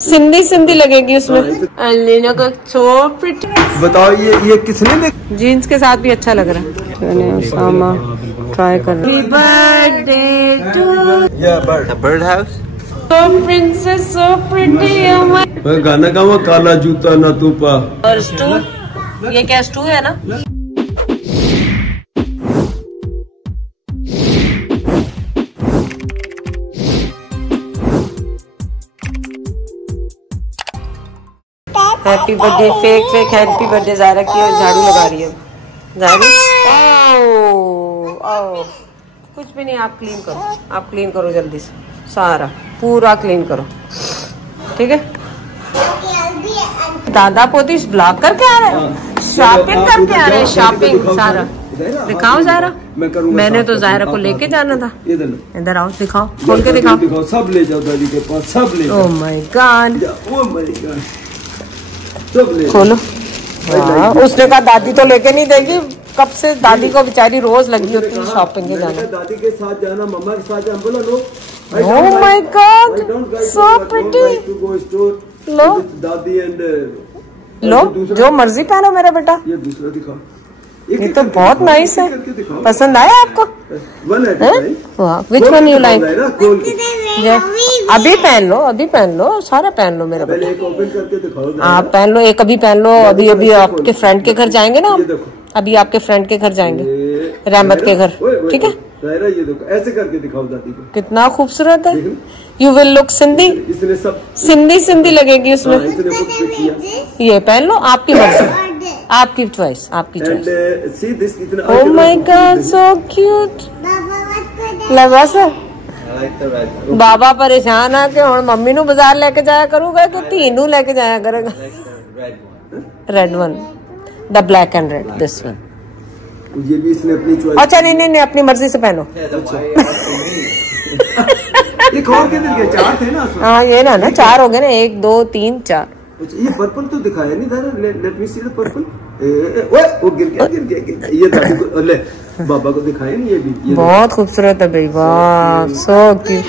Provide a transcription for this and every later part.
सिंधी सिंधी लगेगी उसमें। अलीना का सो प्रिटी। बताओ ये किसने देख? जीन्स के साथ भी अच्छा लग रहा है। सामा ट्राई कर रहे। Birthday to bird house. So princess so pretty. गाना गावा काला जूता ना तूपा। और स्टू, ये क्या स्टू है ना? Happy birthday fake happy birthday Zaira की और झाड़ू लगा रही है ज़ायरा। कुछ भी नहीं, आप क्लीन करो जल्दी से, सारा पूरा क्लीन करो, ठीक है। दादा पोती ब्लॉग करके आ रहे हैं, शॉपिंग करके आ रहे हैं, शॉपिंग सारा दिखाओ ज़ायरा। मैंने तो ज़ायरा को लेके जाना था। इधर आओ, दिखाओ, खोल के दिखाओ। सब ले जाओ दादी के पास, सब ले जाओ। ओह माय गॉड, खोलो। उसने कहा दादी तो लेके नहीं देगी, कब से दादी को बेचारी रोज लगी होती है शॉपिंग के जाना। दादी के साथ जाना, मम्मा के साथ जाना, बोला लो। Oh my god, so pretty. लो दादी एंड लो, जो मर्जी पहनो मेरा बेटा। ये दूसरा दिखाओ, ये तो बहुत नाइस है। पसंद आया आपको? Which one you like? अभी पहन लो, सारा पहन लो मेरा बेटा। आप पहन लो, एक अभी पहन लो। अभी आपके फ्रेंड के घर जाएंगे ना, अभी आपके फ्रेंड के घर जाएंगे, रहमत के घर, ठीक है। ये देखो, ऐसे करके दिखाओ दादी को, कितना खूबसूरत है। यू विल लुक सिंधी, इसने सब सिंधी लगेगी उसमें। ये पहन लो, आपकी मर्जी, आपकी चॉइस, आपकी choice. Oh my god, so cute. लगा सर बाबा परेशान है कि हुण मम्मी नू बाजार लेके जाया करूंगा कि तीनू लेके जाया करेगा। Red one, the black and red, this one. ये भी इसने अपनी चॉइस। अच्छा नहीं, अपनी मर्जी से पहनो। एक और कितने के? 4 थे ना? हाँ ये ना 4 हो गए ना, 1 2 3 4। ये पर्पल तो दिखाया नहीं था। Let me see the purple. वो गिर गया। ये दादी को, ले बाबा को दिखाया नहीं। ये भी बहुत खूबसूरत है भाई, वाह सो क्यूट।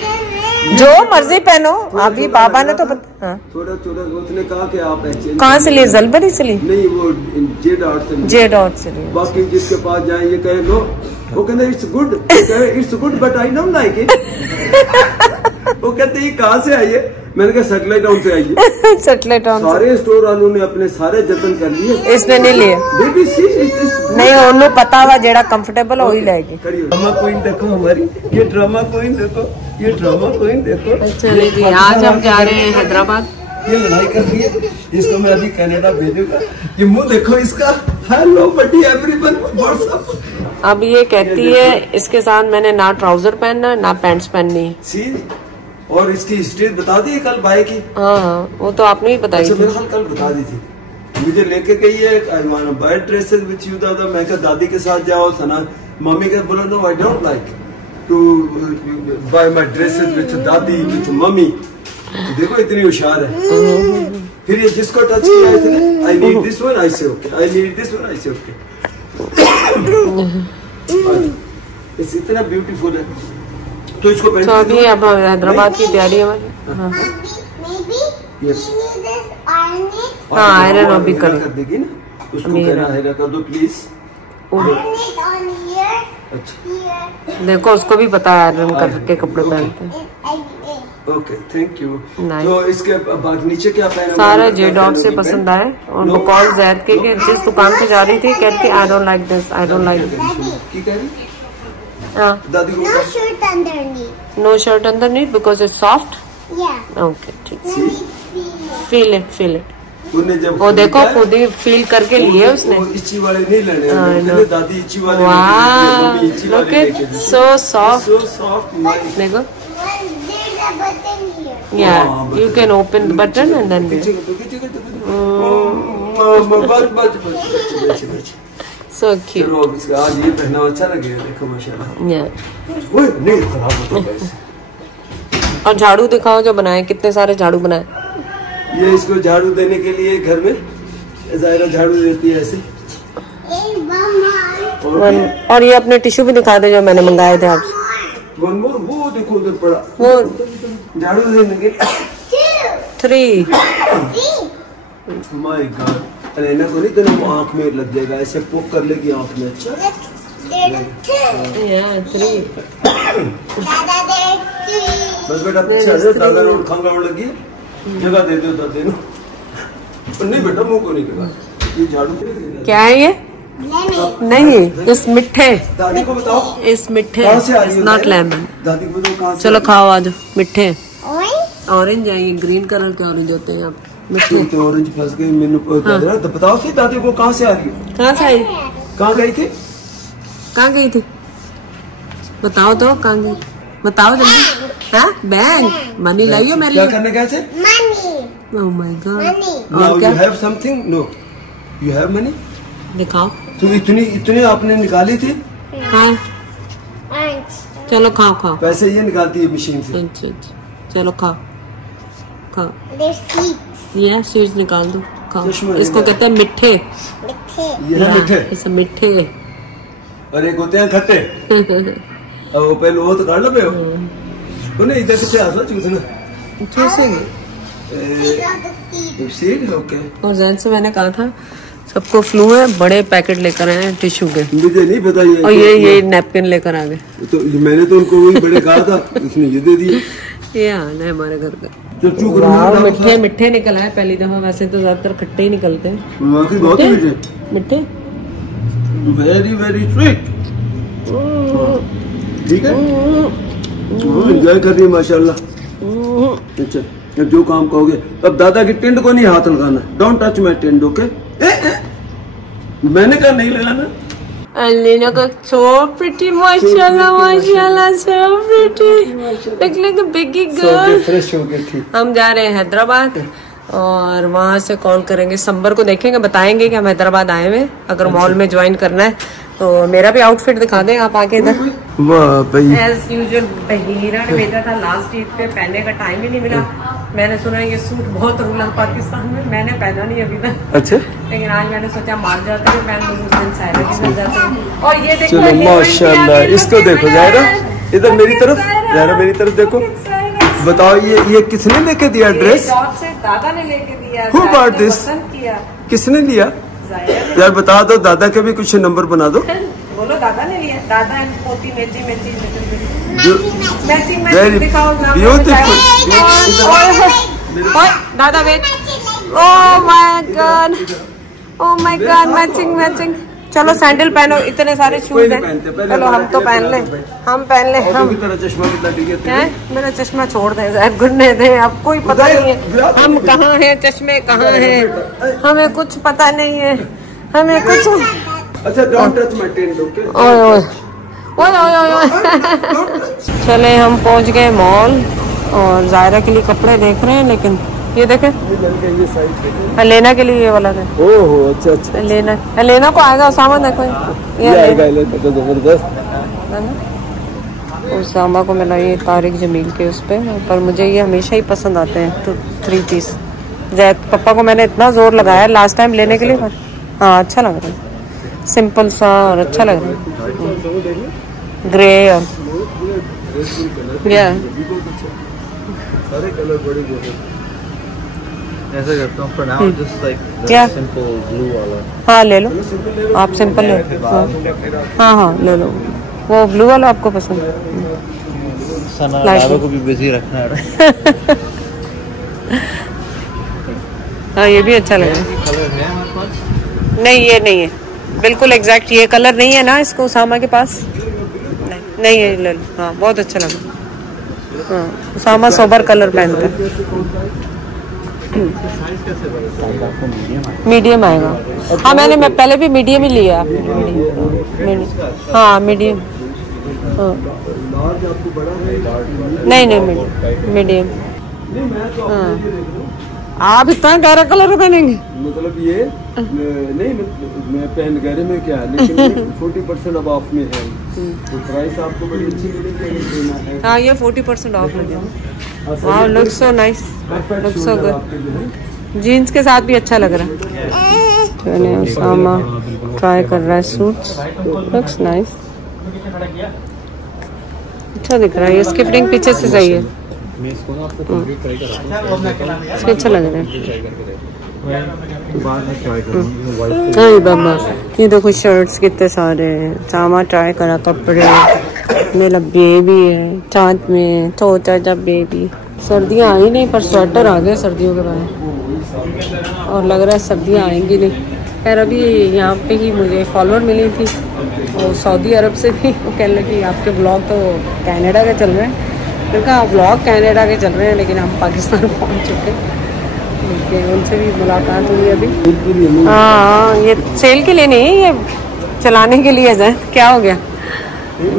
जो मर्जी पहनो, अभी बाबा ने तो थोड़ा उसने कहा कि आप कहाँ से लिए? जलबरी से लिए? नहीं, वो जे डॉट से लिए। बाकी जिसके पास जाए ये कहे लो, वो कहते it's good but I don't like it. वो कहते ये कहाँ से आई है? मैंने कहा सैटेलाइट टाउन से आई है। सैटेलाइट टाउन सारे स्टोर वालों ने अपने सारे जतन कर लिए, इसने नहीं लिए। नहीं, उन्हें पता हुआ जेड़ा कंफर्टेबल हो ही लेगी। ड्रामा क्वीन देखो हमारी, ये ड्रामा क्वीन देखो, ये ड्रामा क्वीन देखो। चलिए जी, आज हम जा रहे हैं हैदराबाद। ये लड़ाई कर रही है, इसको मैं अभी कनाडा भेजूंगा। ये मुंह देखो इसका, हेलो बडी एवरीवन, व्हाट्सअप। अब ये कहती है इसके साथ मैंने ना ट्राउजर पहनना ना पैंट्स पहननी। और इसकी हिस्ट्री बता दी कल भाई की? हाँ, वो तो आपने ही बताई। अच्छा, मेरे कल बता दी थी। मुझे लेके गई है, I want to buy dresses with you दादा। मैं कहा दादी के साथ जाओ, सना मम्मी का बोला no I don't like to buy my dresses with दादी विद मम्मी। देखो इतनी होशियार है। फिर ये जिसको टच किया इसने, I need this one, I say okay, I need this one, I say okay. इतना ब्यूटीफुल है। तो इसको तो अभी अब हैदराबाद की तैयारी है हमारी। हाँ, आयरन अभी कर देगी ना, उसको कहना है कर दो प्लीज। अच्छा, देखो उसको भी पता है आयरन करके कपड़े पहनते हैं। Okay, thank you. तो इसके नीचे क्या पहना? सारा जे डॉट से पसंद आए और बकौल जैद के जिस दुकान पे जा रही थी कहती I don't like this, I don't like this. दादी को no shirt underneath because it's soft. Okay, ठीक। फील इट वो देखो, खुद ही फील करके लिए उसने। इची वाले नहीं लेने, दादी इची वाले। वाह, लुक इट सो सॉफ्ट। देखो, या you can open the button and then so cute. आज ये पहना अच्छा लगेगा, देखो माशाल्लाह। और झाड़ू दिखाओ जो बनाए, कितने सारे झाड़ू बनाए। ये इसको झाड़ू देने के लिए घर में ज़ायरा झाड़ू देती है ऐसे। और ये अपने टिश्यू भी दिखा दे जो मैंने मंगाए थे आपसे। वो देखो उधर पड़ा, वो झाड़ू देने के लिए। 3 माय गॉड, अरेना को नहीं तेरे आँख में लग जाएगा, ऐसे पोक कर लेगी आँख में। अच्छा 3 बस बेटा पीछे आ जाओ, दादा ने खंगा लगी, जगह दे दो दादे नो। नहीं बेटा मुंह को नहीं लगा, ये झाड़ू क्या है ये? नहीं, इस मिठे, दादी को बताओ इस मिठे कहाँ से आ रही है? Not lemon. दादी को बताओ कहाँ से? चलो खाओ आज मिठे। ऑरेंज है ये, ग्रीन कलर के ऑरेंज होते हैं आप मिठे। तो ऑरेंज फंस गई मैंने। तो बताओ फिर दादी को कहाँ से आ रही है? कहाँ से आई? कहाँ गई थी? कहाँ गई थी? बताओ तो कहाँ गई, बताओ जल्दी। हाँ बैंक मनी लाइयो मेरे लिए। क्या करने गए थे? ओह my God. Now you have something? No, you have money? दिखाओ। तो इतनी आपने निकाली थी? हाँ चलो खाओ खाओ। पैसे ये निकालती है मशीन से। अच्छा, चलो खाओ खाओ। ये स्वीट्स निकाल दो, खाओ। इसको कहते हैं मिठे। ये है मिठे, इसे मिठे। और एक होते हैं खट्टे। अब वो पहले वो तो काट लो पे हो। उन्हें इधर से आसो चूसना। चूसेंगे। ओके। और जैन से मैंने कहा था सबको फ्लू है, बड़े पैकेट लेकर आए हैं टिश्यू के। मुझे नहीं पता ये। और ये नैपकिन लेकर आ गए। तो मैंने तो उनको वही बड़े कहा था, उसने ये दे दिए। ये हाल है हमारे घर का। तो मिठे मिठे निकल आए पहली दफा, वैसे तो ज्यादातर खट्टे ही निकलते हैं। बहुत मीठे मिठे, वेरी वेरी स्वीट। ठीक है, एंजॉय कर रही है माशाल्लाह। अच्छा जो काम कहोगे। अब दादा की टेंट को नहीं हाथ लगाना, don't touch my tent, okay? मैंने कहा नहीं लगाना। अलीना का so pretty, माशाल्लाह माशाल्लाह, so pretty, look like a biggie girl। Fresh हो गई थी। हम जा रहे हैं हैदराबाद और वहाँ से कॉल करेंगे, संबर को देखेंगे, बताएंगे कि हम हैदराबाद आए हुए। अगर मॉल में ज्वाइन करना है तो मेरा भी आउटफिट दिखा दें आप आके इधर। एज यूजुअल बहीरा ने भेजा था लास्ट ईद पे, पहनने का टाइम ही नहीं मिला। मैंने सुना ये सूट बहुत रूल है पाकिस्तान में, मैंने पहना नहीं अभी तक। अच्छा, लेकिन आज मैंने सोचा मार जाते हैं, पहन लूँ, उस दिन सायरा के साथ जाते हैं। और ये देखो, चलो माशाल्लाह, इसको देखो ज़ाहिरा, इधर मेरी तरफ, ज़ाहिरा मेरी तरफ देखो। बताओ ये किसने लेके दिया ड्रेस? दादा ने लेके दिया। Who bought this? किसने लिया यार? बता दो, दादा के भी कुछ नंबर बना दो। बोलो दादा ने लिया। दादा एंड पोती मैचिंग दिखाओ ब्यूटीफुल। दादा wait, oh my God, matching. चलो सैंडल पहनो, इतने सारे शूज हैं। चलो हम तो पहन ले, हम पहन ले। हम मेरा चश्मा छोड़ दे, गुन्ने दे, अब कोई पता नहीं है हम कहाँ हैं, चश्मे कहाँ हैं, हमें कुछ पता नहीं है, हमें कुछ। अच्छा don't touch my tent, okay? ओए चले हम पहुंच गए मॉल और जायरा के लिए कपड़े देख रहे हैं, लेकिन ये देखें लेना के लिए ये वाला था। ओहो अच्छा। लेना को आएगा उसामा, देखो ये आएगा जबरदस्त। उसामा को मिला ये तारिक जमील के उस पर मुझे ये हमेशा ही पसंद आते हैं 3 पीस। जैद पापा को मैंने इतना जोर लगाया लास्ट टाइम लेने के लिए। हाँ अच्छा लग रहा है, सिंपल सा और अच्छा लग रहा है, ग्रे और सारे कलर बड़े ऐसा करता हूँ क्या सिंपल ब्लू वाला। हाँ ले लो, आप सिंपल ले लो। हाँ ले लो, वो ब्लू वाला आपको पसंद है। को भी बिजी रखना है। हाँ ये भी अच्छा लग रहा है। नहीं ये नहीं है बिल्कुल एग्जैक्ट, ये कलर नहीं है ना इसको उसामा के पास। नहीं है, ले लो। हाँ बहुत अच्छा लगा। हाँ उसामा सोबर कलर पहनता है। मीडियम आएगा। हाँ मैंने पहले भी मीडियम ही लिया। हाँ मीडियम। हाँ नहीं मीडियम। हाँ आप इतना गहरा कलर पहनेंगे? मतलब ये नहीं मैं पहन गहरे में क्या, लेकिन 40% अब ऑफ में है, तो प्राइस आपको बड़ी अच्छी मिलेगी। हाँ ये 40% ऑफ है। वाह looks so nice, looks so good. Jeans के साथ भी अच्छा लग रहा है। मैंने उसामा ट्राई कर रहा है सूट्स, लुक्स नाइस, अच्छा दिख रहा है। इसकी फिटिंग पीछे से सही है। मैं इसको ना आपको कंप्लीट ट्राई कराता हूं। इसको अच्छा लग रहा है। ट्राई करके बाद में ट्राई करूंगा। नहीं बाबा, ये देखो शर्ट्स कितने सारे हैं। जामा ट्राई करा, कपड़े, मेरा बेबी है साथ में, छोटा सा बेबी। सर्दियाँ आई नहीं पर स्वेटर आ गए सर्दियों के बाद, और लग रहा है सर्दियाँ आएंगी नहीं। खैर अभी यहाँ पे ही मुझे फॉलोअर मिली थी, वो सऊदी अरब से थी। वो कहने लगी आपके ब्लॉग तो कनाडा के चल रहे हैं। मैंने कहा ब्लॉग कनाडा के चल रहे हैं लेकिन हम पाकिस्तान पहुँच चुके हैं। उनसे भी मुलाकात हुई अभी। हाँ, ये सेल के लिए नहीं, ये चलाने के लिए है। क्या हो गया?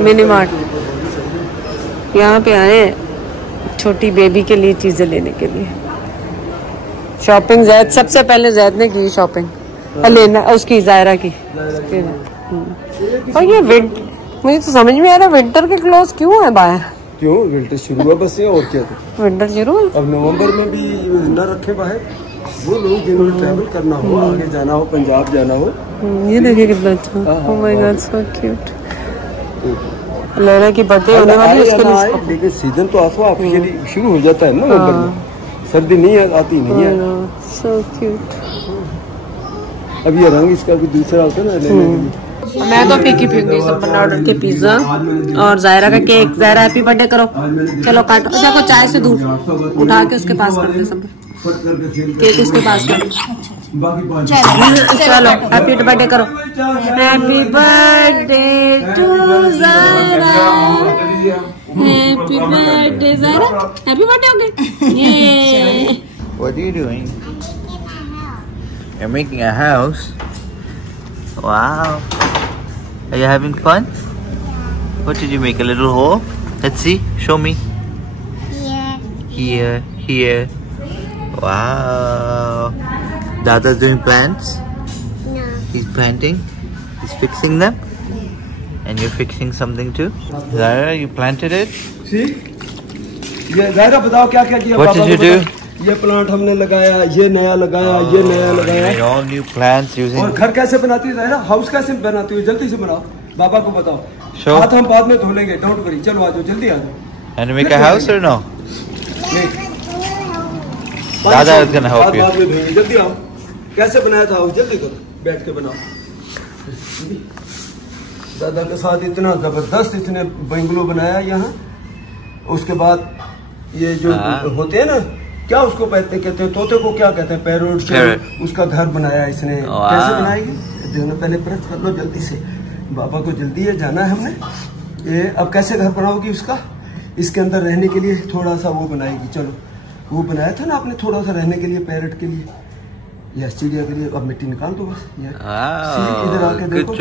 मिनी मार्ट यहाँ पे आए छोटी बेबी के लिए चीजें लेने के लिए। शॉपिंग जैद सबसे पहले जैद ने की शॉपिंग, लेना उसकी ज़ायरा की। और ये मुझे तो समझ में आ रहा है विंटर के क्लोथ क्यों है बाहर? क्यों? विंटर शुरू हुआ बस, ये और क्या था? विंटर शुरू है। अब नवंबर में भी न रखे बाहर वो लोग जिन्होंने ट्रैवल करना हो, आगे जाना हो, पंजाब जाना हो। ये देखिए कितना अच्छा। ओह my god, so cute. Laila की बर्थडे होने वाली है उसके लिए, लेकिन सीजन तो ऑफिशियली शुरू हो जाता है ना नवंबर में। सर्दी नहीं आती नहीं है। So cute. अब ये रंग इसका भी दूसरा होता है ना लेने के लिए। मैं तो फीकी फेंकी सब बना ऑर्डर के पिज्जा और जायरा का केक। जायरा हैप्पी बर्थडे करो, चलो काटो। देखो चाय से दूर उठा के उसके पास करते सब, केक उसके पास कर। चलो हैप्पी बर्थडे करो। Happy birthday to Zaira, happy birthday Zaira, happy birthday हो गया। What are you doing? You're making a house. Wow. Are you having fun? What did you make? A little hole? Let's see. Show me. Here. Here. Wow. Dada's doing plants? No. He's planting. He's fixing them. And you're fixing something too? Zara, you planted it? See? ये ज़ायरा बताओ क्या क्या किया? What did you do? ये plant हमने लगाया, ये नया लगाया, ये नया लगाया। All new plants using. और घर कैसे बनाती है ज़ायरा? हाउस कैसे बनाती हो? जल्दी से बनाओ, बाबा को बताओ। Sure. हाथ हम बाद में धो लेंगे, डोंट वरी। चलो आ जाओ, जल्दी आ जाओ। And to make a house or no? नहीं। Dada is gonna help you. बाद में धोएंगे, जल्दी आओ। कैसे बनाया था हाउस? जल्दी करो, बैठ के बनाओ। दादा के साथ इतना जबरदस्त इसने बंगलो बनाया यहाँ। उसके बाद ये जो होते हैं ना, क्या उसको कहते हैं, तोते को क्या कहते हैं? पैरोट। उसका घर बनाया इसने। कैसे बनाएगी? देखो पहले प्रेस कर लो जल्दी से, बाबा को जल्दी है जाना है हमने। ये अब कैसे घर बनाओगी उसका? इसके अंदर रहने के लिए थोड़ा सा वो बनाएगी। चलो वो बनाया था ना आपने थोड़ा सा रहने के लिए, पैरट के लिए या चिड़िया के लिए। अब मिट्टी निकाल दो बस। इधर आके देखो,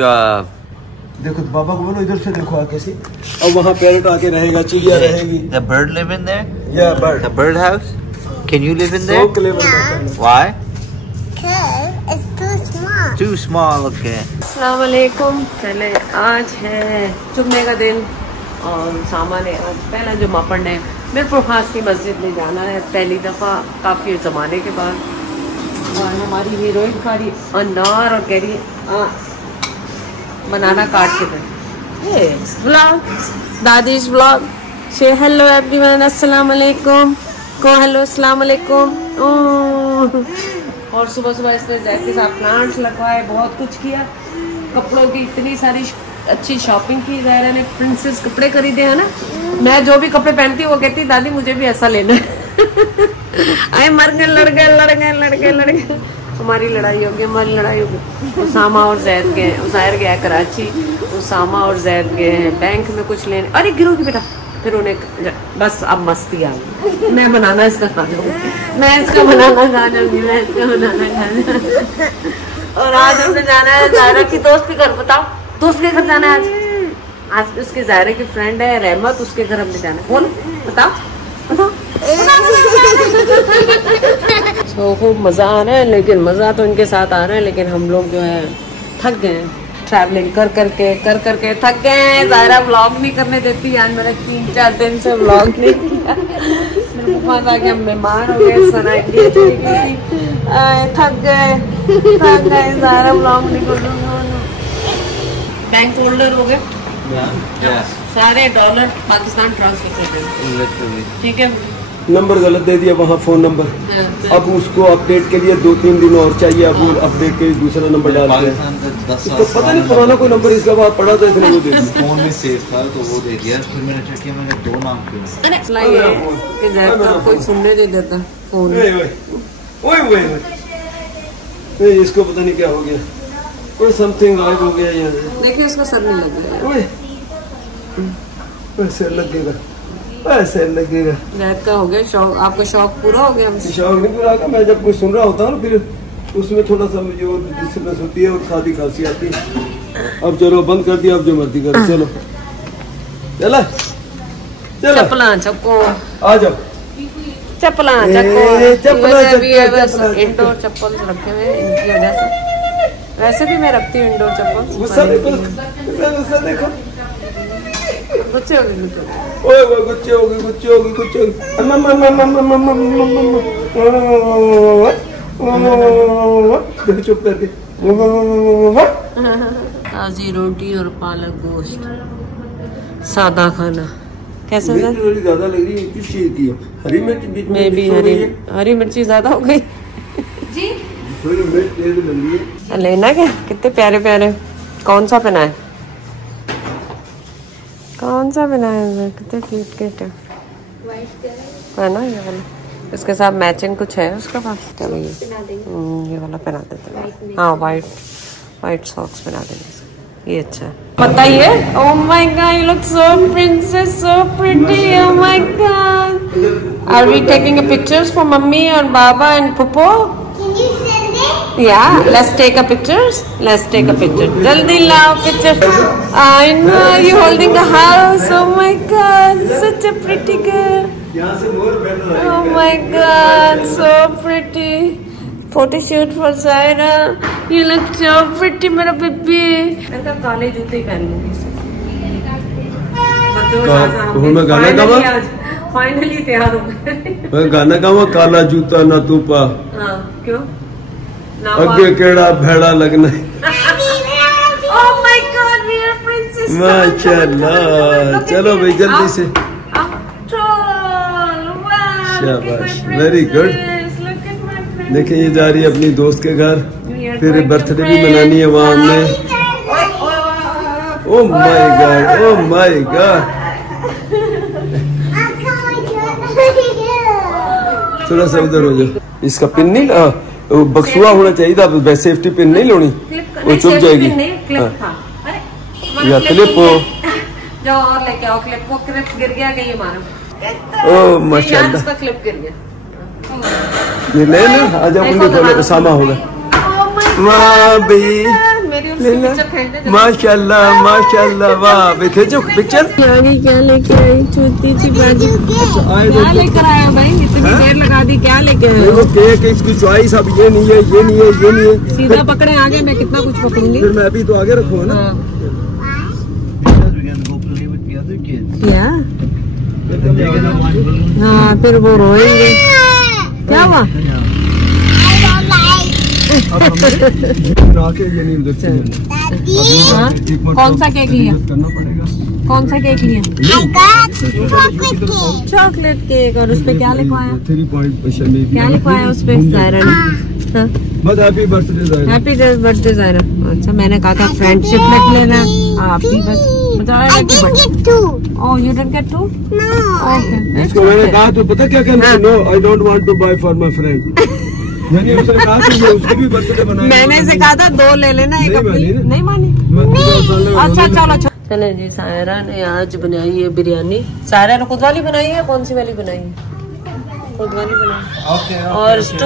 देखो तो बाबा को बोलो इधर से देखो आके से। अब वहाँ पैरट आके रहेगा, चिड़िया रहेगी। The bird live in there? Yeah, bird. The bird house? Can you live in there? So clever. Why? Because it's too small. Too small, okay. अस्सलाम वालेकुम। चले आज है जुम्मे का दिन और सामान है आज पहला जुम्मा पढ़ने मीरपुर खास की मस्जिद में जाना है पहली दफ़ा काफ़ी ज़माने के बाद। और हमारी हीरोइन खा रही अनार और कह रही बनाना काट के दे। व्लॉग दादीश व्लॉग। से हेलो एवरीवन, अस्सलाम वालेकुम को हेलो अस्सलाम वालेकुम। और सुबह सुबह इसने जैद के साथ प्लांट्स लगवाए, बहुत कुछ किया। कपड़ों की इतनी सारी अच्छी शॉपिंग की। ज़ायरा ने प्रिंसेस कपड़े खरीदे हैं ना। मैं जो भी कपड़े पहनती हूँ वो कहती दादी मुझे भी ऐसा लेना है। आए मर गए, लड़ गए। हमारी लड़ाई होगी, हमारी लड़ाई होगी। उसामा और जैद गए, उसायर गया कराची, उसामा और जैद गए हैं बैंक में कुछ लेने। अरे गिरोगी बेटा। फिर उन्हें बस अब मस्ती आ गई। मैं बनाना इसका खा जाऊंगी, मैं इसका बनाना खा जाऊंगी, मैं इसका बनाना खा जाऊंगी। और आज हमने जाना है ज़ायरा की दोस्त के घर। बताओ दोस्त के घर जाना है आज। आज उसके ज़ायरा की फ्रेंड है रहमत, उसके घर हमने जाना है। बोलो बताओ बताओ। तो खूब मज़ा आ रहा है, लेकिन मज़ा तो इनके साथ आ रहा है, लेकिन हम लोग जो है थक गए हैं ट्रैवलिंग कर करके थक गए हैं। ज़ायरा व्लॉग नहीं करने देती। आज मैंने 3-4 दिन से व्लॉग नहीं किया। मेरे को पता कि हम बीमार हो गए, सनाई थक गए। ज़ायरा व्लॉग नहीं कर रही। बैंक होल्डर हो गए सारे डॉलर पाकिस्तान ट्रांसफर कर देंगे, ठीक है। नंबर गलत दे दिया वहाँ फोन नंबर। अब उसको अपडेट के लिए 2-3 दिन और चाहिए। अब अपडेट के लिए दूसरा नंबर डाल दिया। इसको पता नहीं पुराना कोई नंबर इसका बाद पड़ा था इसने वो दे दिया। फोन में सेव था तो वो दे दिया। फिर मैंने चेक किया, मैंने 2 नाम कोई सुनने नहीं देता फोन। इसको पता नहीं क्या हो गया, कोई समथिंग गायब हो गया यहाँ से। देखिए इसका सर नहीं लग गया। ऐसे लगेगा, ऐसे लगेगा। रात का हो गया शौक, आपका शौक पूरा हो गया? शौक नहीं पूरा होगा। मैं जब कुछ सुन रहा होता हूँ फिर उसमें थोड़ा सा मुझे डिस्टर्बेंस होती है और खादी खांसी आती है। अब चलो बंद कर दिया, अब जो मर्जी करो। चलो चला चला चप्पला चप्पो आ जाओ। चप्पला इंडोर चप्पल रखे हुए इनकी वजह से। वैसे भी मैं रखती हूँ इंडोर चप्पल। गुस्सा देखो, देखो गुस्से हो गए, गुच्चे हो गए, गुच्चे हो गए, गुच्चे हो गए। चुप करके। ताजी रोटी और पालक गोश्त, सादा खाना कैसा था? ज्यादा लग रही है, किस चीज की? हरी मिर्च बीच में भी हरी मिर्ची ज्यादा हो गई जी। थोड़ी मिर्च तेज लग रही है। लेना क्या? कितने प्यारे प्यारे। कौन सा पहना है? कौन सा पहना है? कितने क्यूट क्यूट है ना ये वाला। इसके साथ मैचिंग कुछ है उसका पास? चलो ये वाला पहना देते हैं। हाँ वाइट सॉक्स पहना देंगे। ये अच्छा है। बताइए। Oh my god, you look so princess, so pretty. Oh my god. Are we taking a pictures for मम्मी और बाबा एंड पुप्पो? Yeah, let's take a pictures. Let's take a picture. Jaldi lao picture. I know you holding the house. Oh my God, such a pretty girl. Oh my God, so pretty. Photo shoot for Zaira. You look so pretty, मेरा baby. मैं तो काले जूते पहन लूँगी। मैं गाना गावा। Finally तैयार हो गए। मैं गाना गावा, काला जूता ना तू पा। हाँ क्यों? अगे केड़ा भेड़ा लगना है। Oh my God, we are princess. माशाल्लाह। चलो भाई जल्दी से। शाबाश, वेरी गुड। देखिए ये जा रही है अपनी दोस्त के घर, फिर बर्थडे भी मनानी है वहाँ हमने। ओह my God, oh my God. थोड़ा सा इधर हो जाओ। इसका पिन नहीं बक्सुआ होना चाहिए था, सेफ्टी पिन नहीं लोनी, वो चुप जाएगी। या क्लिप हो जो और लेके आओ क्लिप। वो क्लिप गिर गया कहीं मारो। ओह माशाल्लाह, उसका क्लिप गिर गया। ये ले ना, आ जाओ उन्हें बोलो उसामा होगा। वाह भाई, माशाल्लाह माशाल्लाह, वाह भाई खींचो पिक्चर। आगे क्या लेके आई? छोटी सी बाजी। क्या लेकर आया भाई? इतनी देर लगा दी, क्या लेके आया? वो केक इसकी चॉइस, अब ये नहीं है, ये नहीं है, ये नहीं है। सीधा पकड़े आगे, मैं कितना कुछ पकड़ूंगी। फिर मैं अभी तो आगे रखूँ ना। हाँ फिर वो रोएंगे। क्या हुआ? कौन सा केक लिया? कौन सा केक लिया? Chocolate cake. और उस पे क्या लिखवाया? 3 पॉइंट क्या लिखवाया उस पे? जायरा ने बस happy birthday Zaira. Happy birthday Zaira. अच्छा मैंने कहा था फ्रेंडशिप में लेना। आप ही बस बताया कि oh you didn't get to? Okay. इसको मैंने कहा तो पता क्या कहना? No I don't want to buy for my friend. मैंने उसने कहा कि उसको भी बर्थडे बनाना। मैंने इसे कहा था 2 ले लेना, एक अपनी। नहीं मानी। अच्छा चलो चले जी। सायरा ने आज बनाई है बिरयानी। सायरा ने खुद वाली बनाई है? कौन सी वाली बनाई है? खुद वाली बनाई। और स्टू,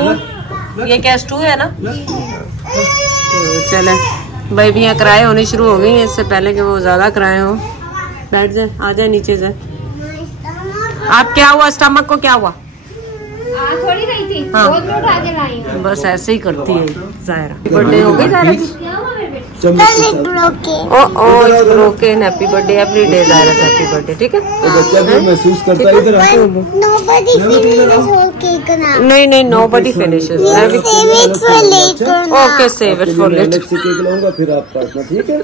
ये क्या स्टू है ना? तो चले भाई भी यहाँ किराए होने शुरू हो गई हैं, इससे पहले कि वो ज्यादा किराए हो। बैठ जाए, आ जाए नीचे जाए। आप क्या हुआ? स्टमक को क्या हुआ? थोड़ी गई थी। हाँ। बहुत उठा के लाई हूं। बस ऐसे ही करती है जायरा। बर्थडे हो गई जायरा की? Broken. Happy birthday every day Zaira. Happy birthday. ठीक है। बच्चा भी महसूस करता है इधर। नहीं नहीं, nobody finishes. Okay, save it for later. Cake लाऊंगा फिर आप काटना, ठीक है?